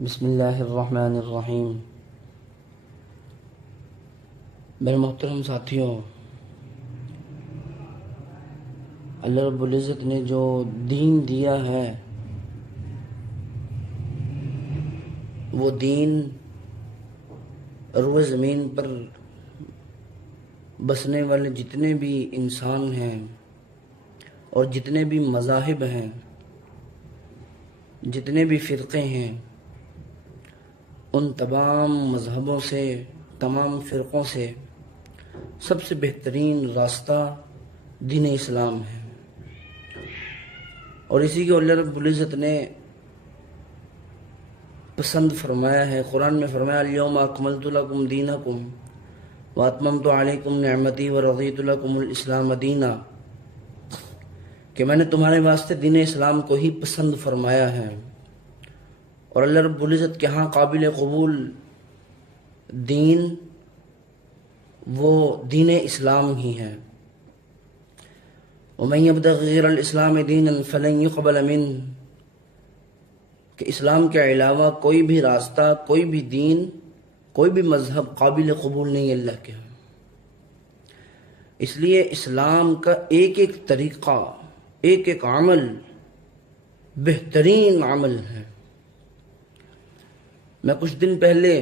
بسم اللہ الرحمن الرحیم۔ میرے محترم ساتھیوں، اللہ رب العزت نے جو دین دیا ہے وہ دین روئے زمین پر بسنے والے جتنے بھی انسان ہیں اور جتنے بھی مذاہب ہیں، جتنے بھی فرقے ہیں، ان تمام مذہبوں سے، تمام فرقوں سے سب سے بہترین راستہ دین اسلام ہے۔ اور اسی کو اللہ رب العزت نے پسند فرمایا ہے۔ قرآن میں فرمایا الیوم اکملت لکم دینکم واتممت علیکم نعمتی ورضیت لکم الاسلام دینا، کہ میں نے تمہارے واسطے دین اسلام کو ہی پسند فرمایا ہے۔ اور اللہ رب العزت کے ہاں قابل قبول دین وہ دین اسلام ہی ہے۔ وَمَن يَبْتَغِ غَيْرَ الْإِسْلَامِ دِينًا فَلَن يُقْبَلَ مِنْهُ، کہ اسلام کے علاوہ کوئی بھی راستہ، کوئی بھی دین، کوئی بھی مذہب قابل قبول نہیں اللہ کے ہاں۔ اس لیے اسلام کا ایک ایک طریقہ، ایک ایک عمل بہترین عمل ہے۔ میں کچھ دن پہلے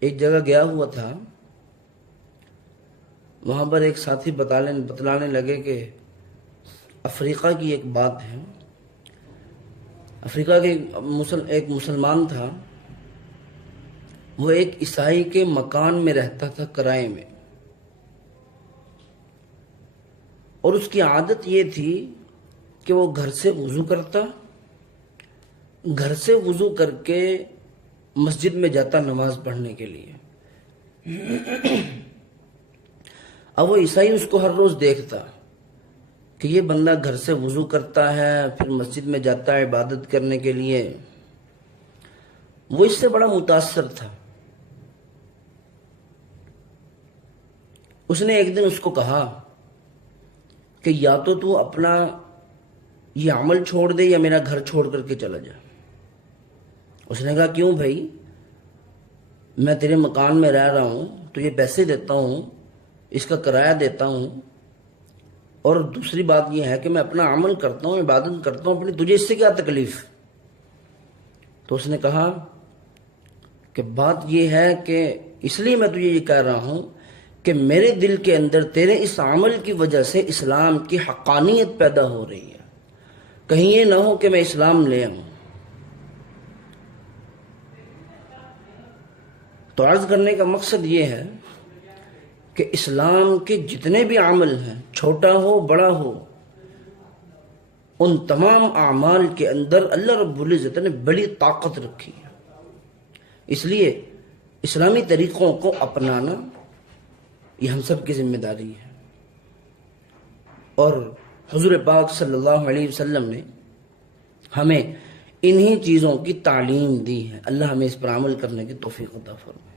ایک جگہ گیا ہوا تھا، وہاں پر ایک ساتھی بتلانے لگے کہ افریقہ کی ایک بات ہے۔ افریقہ کے ایک مسلمان تھا، وہ ایک عیسائی کے مکان میں رہتا تھا کرائے میں، اور اس کی عادت یہ تھی کہ وہ گھر سے وضو کرتا، گھر سے وضو کر کے مسجد میں جاتا نماز پڑھنے کے لیے۔ اب وہ عیسائی اس کو ہر روز دیکھتا کہ یہ بندہ گھر سے وضو کرتا ہے، پھر مسجد میں جاتا ہے عبادت کرنے کے لیے۔ وہ اس سے بڑا متاثر تھا۔ اس نے ایک دن اس کو کہا کہ یا تو اپنا یہ عمل چھوڑ دے یا میرا گھر چھوڑ کر کے چلا جا۔ اس نے کہا کیوں بھائی، میں تیرے مکان میں رہ رہا ہوں، تو یہ پیسے دیتا ہوں، اس کا کرایہ دیتا ہوں، اور دوسری بات یہ ہے کہ میں اپنا عمل کرتا ہوں، عبادت کرتا ہوں، اپنی تجھے اس سے کیا تکلیف؟ تو اس نے کہا کہ بات یہ ہے کہ اس لیے میں تجھے یہ کہہ رہا ہوں کہ میرے دل کے اندر تیرے اس عمل کی وجہ سے اسلام کی حقانیت پیدا ہو رہی ہے، کہیں یہ نہ ہو کہ میں اسلام لے آؤں۔ تو عرض کرنے کا مقصد یہ ہے کہ اسلام کے جتنے بھی عمل ہیں، چھوٹا ہو بڑا ہو، ان تمام اعمال کے اندر اللہ رب العزت نے بڑی طاقت رکھی ہے۔ اس لیے اسلامی طریقوں کو اپنانا یہ ہم سب کی ذمہ داری ہے۔ اور حضور پاک صلی اللہ علیہ وسلم نے ہمیں انہی چیزوں کی تعلیم دی ہے۔ اللہ ہمیں اس پر عمل کرنے کی توفیق عطا فرمائے۔